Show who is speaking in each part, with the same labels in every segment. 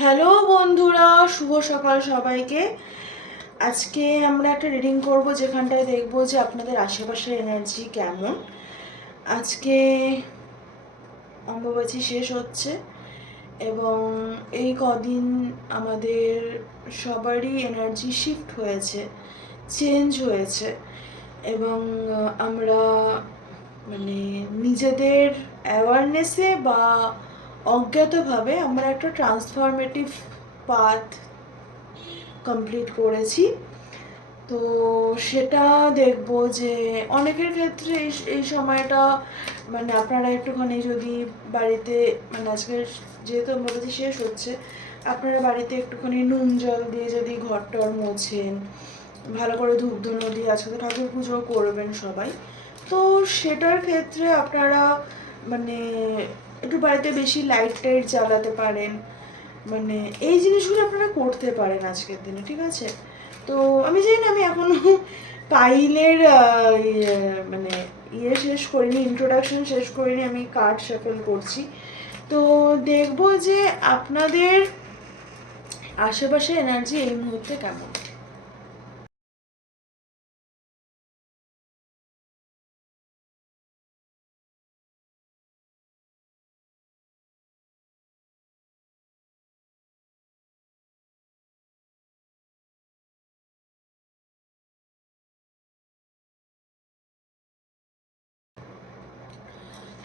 Speaker 1: Hello বন্ধুরা, শুভ সকাল সবাইকে। আজকে আমরা একটা রিডিং করব, যেখানটায় দেখব যে আপনাদের আশেপাশের এনার্জি কেমন। আজকে অম্বুবাচী শেষ হচ্ছে এবং এই কদিন আমাদের সবারই এনার্জি শিফট হয়েছে চেঞ্জ হয়েছে এবং আমরা মানে নিজেদের অ্যাওয়ারনেসে বা অজ্ঞাতভাবে আমরা একটা ট্রান্সফরমেটিভ পাথ কমপ্লিট করেছি। তো সেটা দেখব যে অনেকের ক্ষেত্রে এই সময়টা মানে আপনারা একটুখানি যদি বাড়িতে মানে আজকে যেহেতু অম্বুবাচী শেষ হচ্ছে, আপনারা বাড়িতে একটুখানি নুন জল দিয়ে যদি ঘর টর মোছেন, ভালো করে ধূপ ধুনো দিয়ে আজকে ঠাকুর পুজো করবেন সবাই, তো সেটার ক্ষেত্রে আপনারা মানে একটু বাড়িতে বেশি লাইট টাইট জ্বালাতে পারেন। মানে এই জিনিসগুলো আপনারা করতে পারেন আজকের দিনে ঠিক আছে? তো আমি জানি না আমি এখনও পাইলের ইয়ে, মানে ইয়ে শেষ করিনি ইন্ট্রোডাকশন শেষ করিনি আমি কার্ড শাফেল করছি। তো দেখব যে আপনাদের আশেপাশে এনার্জি এই মুহূর্তে কেমন।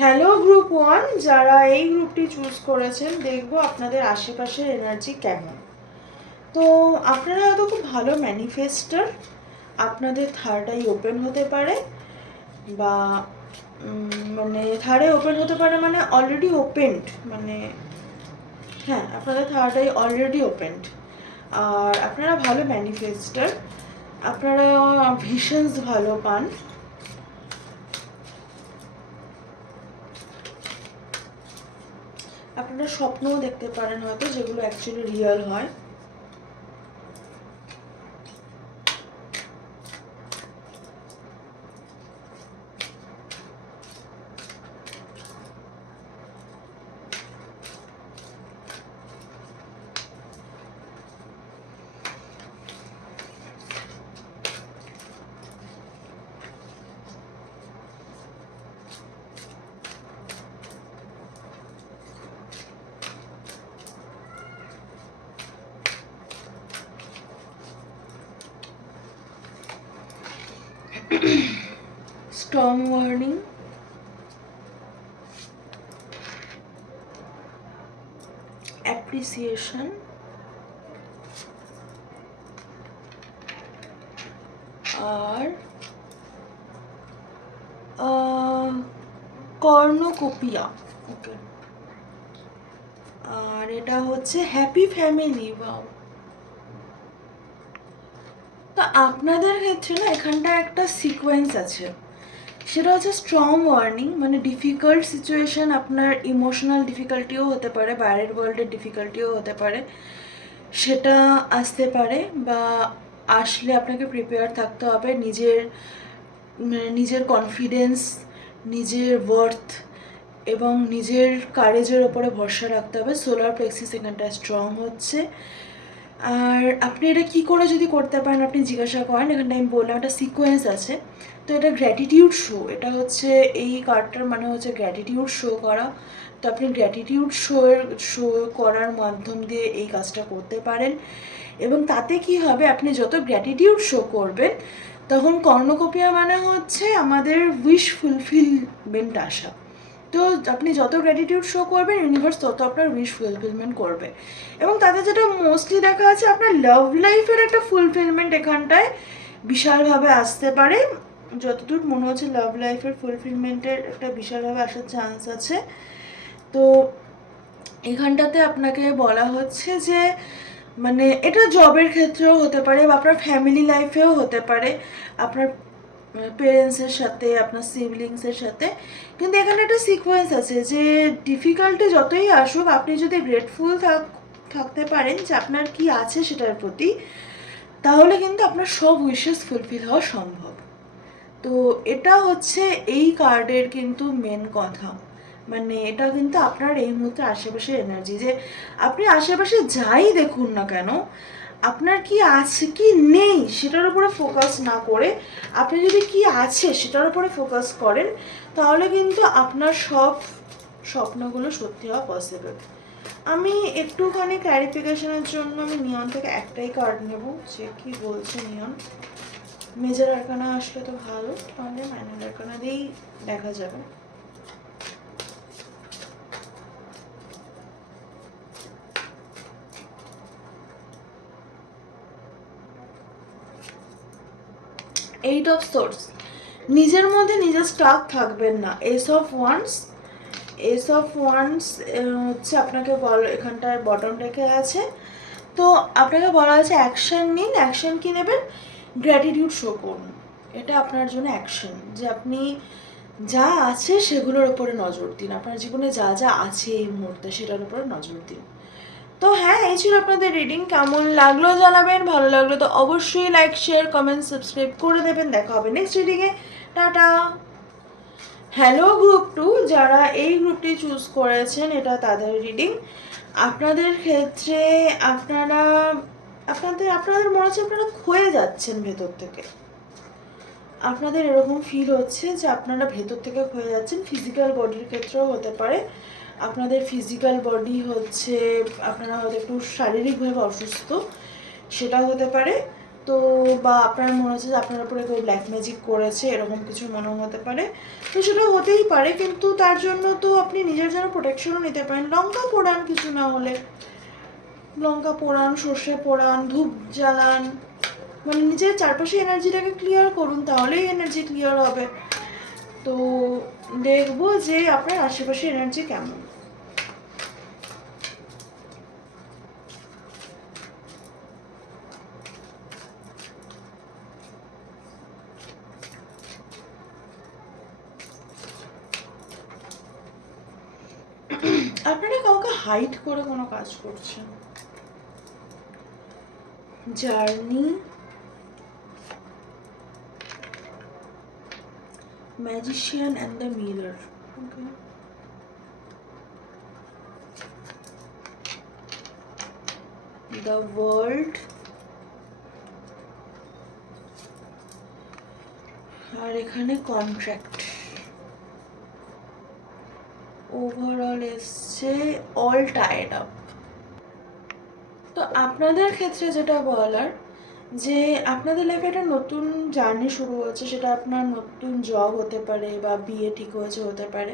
Speaker 1: হ্যালো গ্রুপ ওয়ান যারা এই গ্রুপটি চুজ করেছেন, দেখব আপনাদের আশেপাশের এনার্জি কেমন। তো আপনারা হয়তো খুব ভালো ম্যানিফেস্টার আপনাদের থার্ড আই ওপেন হতে পারে, বা মানে থার্ড আই ওপেন হতে পারে মানে অলরেডি ওপেনড মানে হ্যাঁ আপনাদের থার্ড আই অলরেডি ওপেনড আর আপনারা ভালো ম্যানিফেস্টার আপনারা ভিশনস ভালো পান। আপনারা স্বপ্নও দেখতে পারেন হয়তো যেগুলো অ্যাকচুয়ালি রিয়েল হয়। স্টর্ম ওয়ার্নিং অ্যাপ্রিসিয়েশন আর কর্ণকোপিয়া। ওকে আর এটা হচ্ছে হ্যাপি ফ্যামিলি তো আপনাদের ক্ষেত্রে না এখানটা একটা সিকোয়েন্স আছে। সেটা হচ্ছে স্ট্রং ওয়ার্নিং মানে ডিফিকাল্ট সিচুয়েশন আপনার ইমোশনাল ডিফিকাল্টিও হতে পারে বাইরের ওয়ার্ল্ডের ডিফিকাল্টিও হতে পারে। সেটা আসতে পারে বা আসলে আপনাকে প্রিপেয়ার থাকতে হবে নিজের মানে নিজের কনফিডেন্স নিজের ওয়ার্থ এবং নিজের কারেজের ওপরে ভরসা রাখতে হবে। সোলার প্লেক্সিস এখানটায় স্ট্রং হচ্ছে। আর আপনি এটা কি করে যদি করতে পারেন, আপনি জিজ্ঞাসা করেন এখানটা আমি বললাম একটা সিকোয়েন্স আছে। তো এটা গ্র্যাটিটিউড শো এটা হচ্ছে এই কার্ডটার মানে হচ্ছে গ্র্যাটিটিউড শো করা। তো আপনি গ্র্যাটিটিউড শো এর শো করার মাধ্যম দিয়ে এই কাজটা করতে পারেন। এবং তাতে কি হবে, আপনি যত গ্র্যাটিটিউড শো করবেন, তখন কর্ণকোপিয়া মানে হচ্ছে আমাদের উইশ ফুলফিলমেন্ট আসা। তো আপনি যত গ্র্যাটিটিউড শো করবেন ইউনিভার্স তত আপনার উইশ ফুলফিলমেন্ট করবে। এবং তাতে যেটা মোস্টলি দেখা আছে, আপনার লাভ লাইফের একটা ফুলফিলমেন্ট এখানটায় বিশালভাবে আসতে পারে। যতদূর মনে হচ্ছে লাভ লাইফের ফুলফিলমেন্টের একটা বিশালভাবে আসার চান্স আছে। তো এখানটাতে আপনাকে বলা হচ্ছে যে মানে এটা জবের ক্ষেত্রেও হতে পারে বা আপনার ফ্যামিলি লাইফেও হতে পারে। আপনার পেরেন্টসের সাথে, আপনার সিবলিংসের সাথে। কিন্তু এখানে একটা সিকোয়েন্স আছে যে ডিফিকাল্টি যতই আসুক, আপনি যদি গ্রেটফুল থাক, থাকতে পারেন যে আপনার কি আছে সেটার প্রতি, তাহলে কিন্তু আপনার সব উইশেস ফুলফিল হওয়া সম্ভব। তো এটা হচ্ছে এই কার্ডের কিন্তু মেন কথা। মানে এটা কিন্তু আপনার এই মুহূর্তে আশেপাশের এনার্জি যে, আপনি আশেপাশে যাই দেখুন না কেন আপনার কি আছে কি নেই সেটার উপরে ফোকাস না করে আপনি যদি কি আছে সেটার উপরে ফোকাস করেন, তাহলে কিন্তু আপনার সব স্বপ্নগুলো সত্যি হওয়া পসিবল আমি একটুখানি ক্ল্যারিফিকেশনের জন্য আমি নিয়ন থেকে একটাই কার্ড নেব, যে কি বলছে নিয়ন মেজর আরকানা আসলে তো ভালো তাহলে মাইনর আরকানা দিয়েই দেখা যাবে। এইট অফ সোর্স নিজের মধ্যে নিজের স্টাক থাকবেন না। Ace of wands ace of wands হচ্ছে আপনাকে বল এখানটায় বটম রেখে আছে। তো আপনাকে বলা হয়েছে অ্যাকশন নিন। অ্যাকশন কী নেবেন? গ্র্যাটিটিউড শো করুন। এটা আপনার জন্য অ্যাকশন যে আপনি যা আছে সেগুলোর ওপরে নজর দিন। আপনার জীবনে যা যা আছে এই মুহূর্তে সেটার উপরে নজর দিন। তো হ্যাঁ এই ছিল আপনাদের রিডিং কেমন লাগল জানাবেন? ভালো লাগল তো অবশ্যই লাইক শেয়ার কমেন্ট সাবস্ক্রাইব করে দেবেন। দেখা হবে নেক্সট রিডিংয়ে টাটা। হ্যালো গ্রুপ টু যারা এই গ্রুপটি চুজ করেছেন, এটা তাদের রিডিং আপনাদের ক্ষেত্রে আপনারা, আপনাদের আপনাদের মনে হচ্ছে আপনারা ক্ষয়ে যাচ্ছেন ভেতর থেকে। আপনাদের এরকম ফিল হচ্ছে যে আপনারা ভেতর থেকে ক্ষয়ে যাচ্ছেন। ফিজিক্যাল বডির ক্ষেত্রেও হতে পারে। আপনাদের ফিজিক্যাল বডি হচ্ছে, আপনারা হয়তো একটু শারীরিকভাবে অসুস্থ সেটাও হতে পারে। তো, বা আপনার মনে হচ্ছে যে আপনার উপরে কেউ ব্ল্যাক ম্যাজিক করেছে, এরকম কিছু মনে হতে পারে। তো সেটা হতেই পারে, কিন্তু তার জন্য তো আপনি নিজের জন্য প্রোটেকশনও নিতে পারেন। লঙ্কা পোড়ান কিছু না হলে। লঙ্কা পোড়ান, সর্ষে পোড়ান, ধূপ জ্বালান। মানে নিজের চারপাশে এনার্জিটাকে ক্লিয়ার করুন, তাহলেই এনার্জি ক্লিয়ার হবে। তো দেখব যে আপনার আশেপাশে এনার্জি কেমন। আপনারা কাউকে হাইট করে কোনো কাজ করছেন? Journey magician and the mirror okay. The world. আর এখানে কন্ট্রাক্ট ওভারঅল এসছে অল টায়ার্ড আপ তো আপনাদের ক্ষেত্রে যেটা বলার যে আপনাদের লাইফে একটা নতুন জার্নি শুরু হচ্ছে সেটা আপনার নতুন জব হতে পারে বা বিয়ে ঠিক হয়েছে হতে পারে।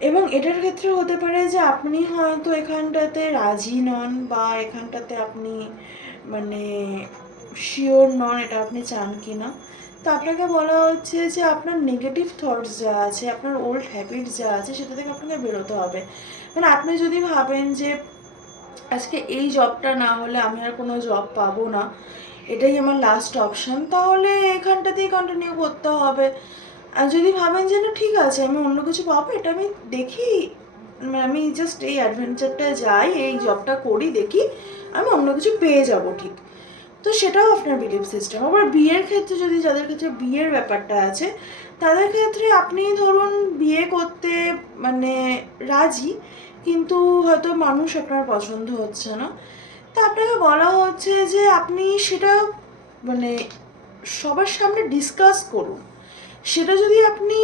Speaker 1: এবং এটার ক্ষেত্রে হতে পারে যে আপনি হয়তো এখানটাতে রাজি নন বা এখানটাতে আপনি মানে শিওর নন এটা আপনি চান কি না তো আপনাকে বলা হচ্ছে যে আপনার নেগেটিভ থটস যা আছে, আপনার ওল্ড হ্যাবিটস যা আছে, সেটা থেকে আপনাকে বেরোতে হবে। মানে আপনি যদি ভাবেন যে আজকে এই জবটা না হলে আমি আর কোনো জব পাবো না এটাই আমার লাস্ট অপশন তাহলে এখানটাতেই কন্টিনিউ করতে হবে। আর যদি ভাবেন যে, না, ঠিক আছে, আমি অন্য কিছু পাবো, এটা আমি দেখি। মানে আমি জাস্ট এই অ্যাডভেঞ্চারটা যাই, এই জবটা করি, দেখি, আমি অন্য কিছু পেয়ে যাব ঠিক। তো সেটাও আপনার বিলিভ সিস্টেম আবার বিয়ের ক্ষেত্রে যদি যাদের ক্ষেত্রে বিয়ের ব্যাপারটা আছে, তাদের ক্ষেত্রে আপনি ধরুন বিয়ে করতে মানে রাজি, কিন্তু হয়তো মানুষ আপনার পছন্দ হচ্ছে না। তা আপনাকে বলা হচ্ছে যে আপনি সেটা মানে সবার সামনে ডিসকাস করুন। সেটা যদি আপনি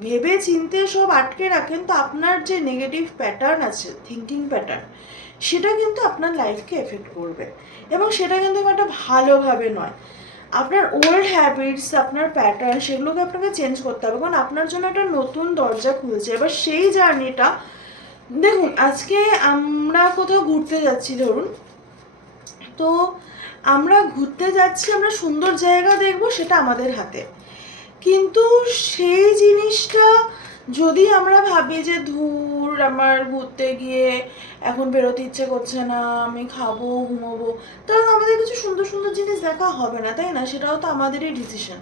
Speaker 1: ভেবে চিনতে সব আটকে রাখেন, তো আপনার যে নেগেটিভ প্যাটার্ন আছে থিঙ্কিং প্যাটার্ন সেটা কিন্তু আপনার লাইফকে এফেক্ট করবে। এবং সেটা কিন্তু একটা ভালোভাবে নয়। আপনার ওল্ড হ্যাবিটস আপনার প্যাটার্ন সেগুলোকে আপনাকে চেঞ্জ করতে হবে। কারণ আপনার জন্য একটা নতুন দরজা খুলছে। এবার সেই জার্নিটা দেখুন, আজকে আমরা কোথাও ঘুরতে যাচ্ছি, ধরুন। তো আমরা ঘুরতে যাচ্ছি, আমরা সুন্দর জায়গা দেখব, সেটা আমাদের হাতে। কিন্তু সেই জিনিসটা যদি আমরা ভাবি যে ধুর আমার ঘুরতে গিয়ে এখন বেরোতে ইচ্ছে করছে না, আমি খাব, ঘুমোবো। তাহলে আমাদের কিছু সুন্দর সুন্দর জিনিস দেখা হবে না, তাই না? সেটাও তো আমাদেরই ডিসিশন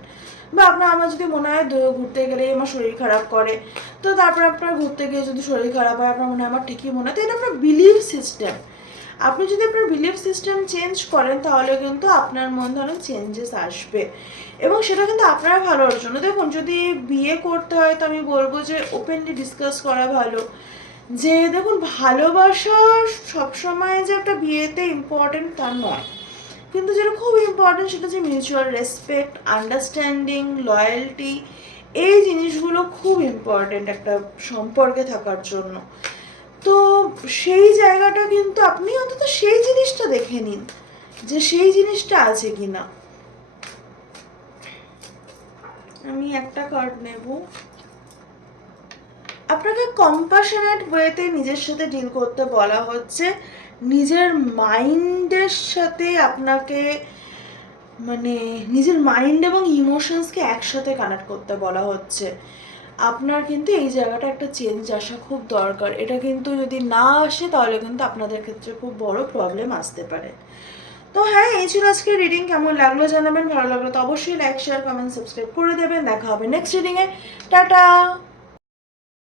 Speaker 1: বা আপনার, আমার যদি মনে হয় ঘুরতে গেলে আমার শরীর খারাপ করে, তো তারপর আপনার ঘুরতে গিয়ে যদি শরীর খারাপ হয়, আপনার মনে হয় আমার ঠিকই মনে হয়। তো এটা আপনার বিলিভ সিস্টেম আপনি যদি আপনার বিলিফ সিস্টেম চেঞ্জ করেন, তাহলে কিন্তু আপনার মধ্যে অনেক চেঞ্জেস আসবে। এবং সেটা কিন্তু আপনার ভালোর জন্য। দেখুন, যদি বিয়ে করতে হয়, তো আমি বলব যে ওপেনলি ডিসকাস করা ভালো। যে দেখুন, ভালোবাসা সবসময় যে একটা বিয়েতে ইম্পর্টেন্ট তা নয়। কিন্তু যেটা খুব ইম্পর্টেন্ট সেটা যে মিউচুয়াল রেসপেক্ট আন্ডারস্ট্যান্ডিং লয়্যালটি এই জিনিসগুলো খুব ইম্পর্টেন্ট একটা সম্পর্কে থাকার জন্য। তো সেই জায়গাটা কিন্তু আপনি অন্তত সেই জিনিসটা দেখে নিন, যে সেই জিনিসটা আছে কি না আমি একটা কার্ড নেব। আপনাকে কম্পাশনেট ওয়েতে নিজের সাথে ডিল করতে বলা হচ্ছে। নিজের মাইন্ডের সাথে আপনাকে মানে নিজের মাইন্ড এবং ইমোশনসকে একসাথে কানেক্ট করতে বলা হচ্ছে। আপনার কিন্তু এই জায়গাটা একটা চেঞ্জ আসা খুব দরকার। এটা কিন্তু যদি না আসে, তাহলে কিন্তু আপনাদের ক্ষেত্রে খুব বড় প্রবলেম আসতে পারে। তো হ্যাঁ এই ছিল আজকে রিডিং কেমন লাগল জানাবেন? ভালো লাগল তো অবশ্যই লাইক শেয়ার কমেন্ট সাবস্ক্রাইব করে দেবেন। দেখা হবে নেক্সট রিডিংয়ে টাটা!